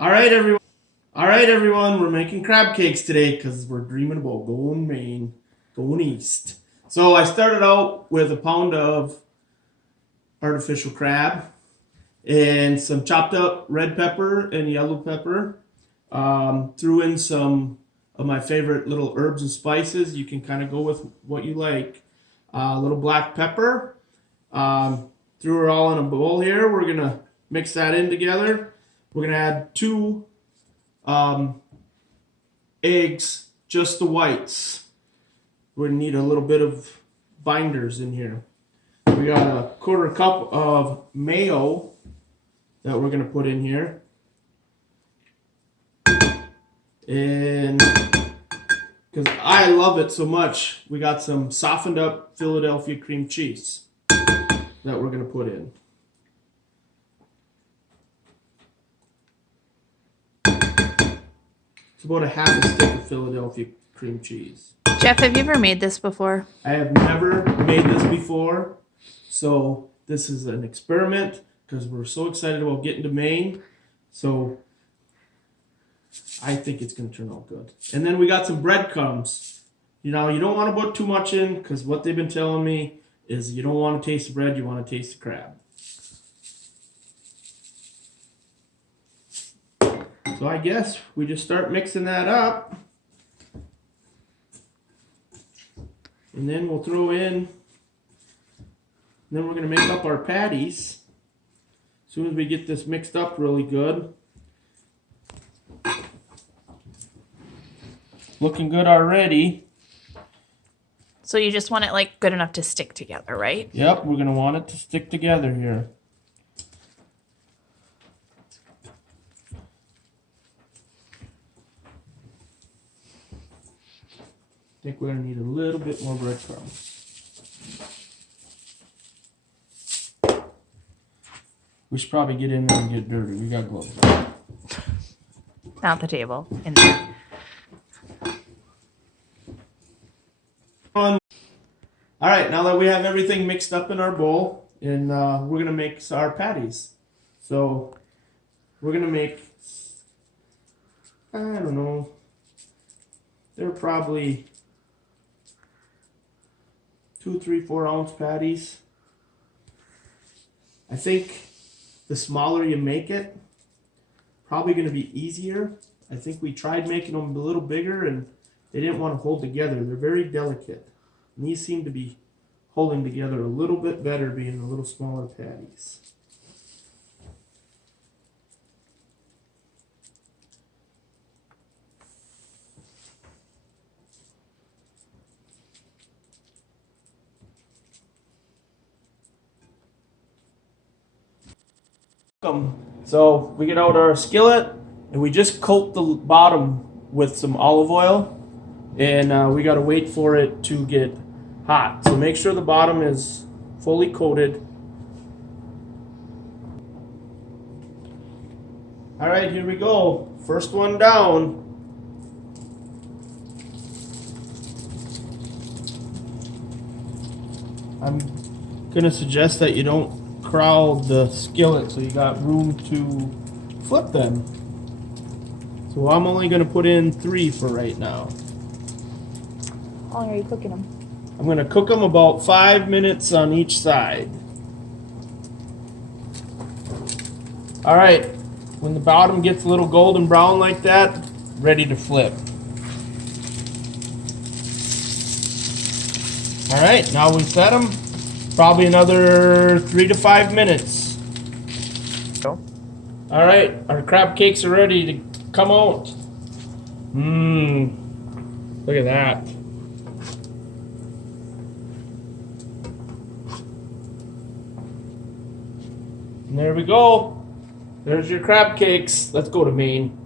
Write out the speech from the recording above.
All right, everyone. All right, everyone. We're making crab cakes today because we're dreaming about going Maine, going east. So I started out with a pound of artificial crab and some chopped up red pepper and yellow pepper. Threw in some of my favorite little herbs and spices. You can kind of go with what you like. A little black pepper. Threw it all in a bowl here. We're gonna mix that in together. We're gonna add two eggs, just the whites. We're gonna need a little bit of binders in here. We got a quarter cup of mayo that we're gonna put in here. And because I love it so much, we got some softened up Philadelphia cream cheese that we're gonna put in. It's about a half a stick of Philadelphia cream cheese. Jeff, have you ever made this before? I have never made this before, so this is an experiment because we're so excited about getting to Maine. So I think it's going to turn out good. And then we got some breadcrumbs. You know, you don't want to put too much in because what they've been telling me is you don't want to taste the bread, you want to taste the crab. So I guess we just start mixing that up. And then we'll throw in, then we're going to make up our patties. As soon as we get this mixed up really good. Looking good already. So you just want it like good enough to stick together, right? Yep, we're going to want it to stick together here. I think we're going to need a little bit more breadcrumbs. We should probably get in there and get dirty. We got gloves on. Not the table. In there. All right, now that we have everything mixed up in our bowl, and we're going to make our patties. So we're going to make, I don't know, they're probably 2, 3, 4 ounce patties. I think the smaller you make it, probably going to be easier. I think we tried making them a little bigger and they didn't want to hold together. They're very delicate. And these seem to be holding together a little bit better being a little smaller patties. So we get out our skillet and we just coat the bottom with some olive oil, and we got to wait for it to get hot. So make sure the bottom is fully coated. All right, here we go. First one down. I'm gonna suggest that you don't crowd the skillet so you got room to flip them. So I'm only going to put in 3 for right now. How long are you cooking them? I'm going to cook them about 5 minutes on each side. All right, when the bottom gets a little golden brown like that, ready to flip. All right, now we set them. Probably another 3 to 5 minutes. Go. All right, our crab cakes are ready to come out. Look at that. And there we go. There's your crab cakes. Let's go to Maine.